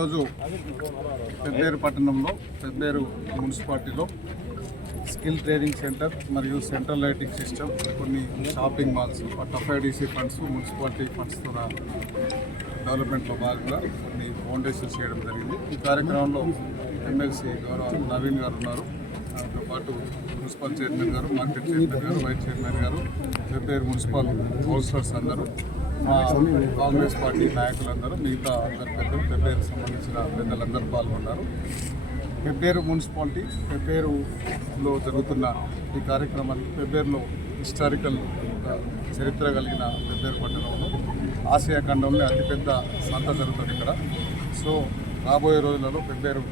ఈరోజు పెబ్బేరు పట్టణంలో పెబ్బేరు మున్సిపాలిటీలో స్కిల్ ట్రైనింగ్ సెంటర్ మరియు సెంట్రల్ లైటింగ్ సిస్టమ్, కొన్ని shopping malls, FIDC funds, municipality ఫండ్స్తో డెవలప్మెంట్లో భాగంగా కొన్ని ఫౌండేషన్స్ చేయడం జరిగింది. ఈ కార్యక్రమంలో ఎమ్మెల్సీ గౌరవ నవీన్ గారు ఉన్నారు. దాంతో పాటు మున్సిపల్ చైర్మన్ గారు, మార్కెట్ చైర్మన్ గారు, వైస్ చైర్మన్ గారు, పెబ్బేరు మున్సిపల్ కౌన్సిలర్స్ అందరూ, మా కాంగ్రెస్ పార్టీ నాయకులందరూ, మిగతా అందరు పెద్దలు, పెబ్బేరుకు సంబంధించిన పెద్దలందరూ పాల్గొన్నారు. పెబ్బేరు మున్సిపాలిటీ పెబ్బేరులో జరుగుతున్న ఈ కార్యక్రమానికి పెబ్బేరులో హిస్టారికల్ చరిత్ర కలిగిన పెబ్బేరు పట్టణంలో ఆసియా ఖండంలో అతిపెద్ద సంత జరుగుతుంది ఇక్కడ. సో రాబోయే రోజులలో పెబ్బేరు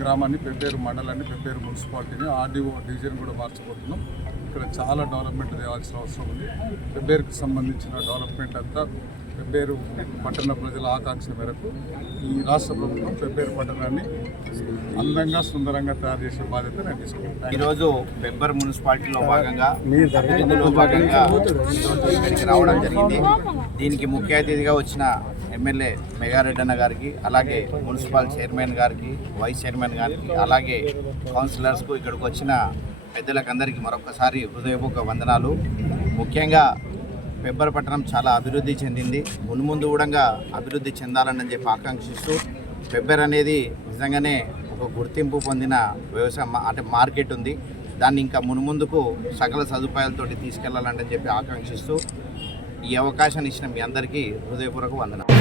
గ్రామాన్ని, పెబ్బేరు మండలాన్ని, పెబ్బేరు మున్సిపాలిటీని, ఆర్డీఓ డివిజన్ కూడా మార్చబోతున్నాం. ఇక్కడ చాలా డెవలప్మెంట్ చేయాల్సిన అవసరం ఉంది. పెబ్బేరుకు సంబంధించిన డెవలప్మెంట్ అంతా పెబ్బేరు పట్టణ ప్రజల ఆకాంక్ష మేరకు ఈ రాష్ట్ర ప్రభుత్వం పెబ్బేరు పట్టణాన్ని అందంగా, సుందరంగా తయారు చేసే బాధ్యత నేను తీసుకుంటాను. ఈరోజు పెబ్బేరు మున్సిపాలిటీలో భాగంగా ఇక్కడికి రావడం జరిగింది. దీనికి ముఖ్య అతిథిగా వచ్చిన ఎమ్మెల్యే మెగారెడ్డి అన్న గారికి, అలాగే మున్సిపల్ చైర్మన్ గారికి, వైస్ చైర్మన్ గారికి, అలాగే కౌన్సిలర్స్కు, ఇక్కడికి వచ్చిన పెద్దలకందరికీ మరొకసారి హృదయపూర్వక వందనాలు. ముఖ్యంగా పెబ్బేరు పట్టణం చాలా అభివృద్ధి చెందింది. మున్ముందు కూడా అభివృద్ధి చెందాలని చెప్పి ఆకాంక్షిస్తూ, పెబ్బేరు అనేది నిజంగానే ఒక గుర్తింపు పొందిన వ్యవసాయం అంటే మార్కెట్ ఉంది. దాన్ని ఇంకా మున్ముందుకు సకల సదుపాయాలతోటి తీసుకెళ్లాలని చెప్పి ఆకాంక్షిస్తూ ఈ అవకాశాన్ని ఇచ్చిన మీ అందరికీ హృదయపూర్వక వందనాలు.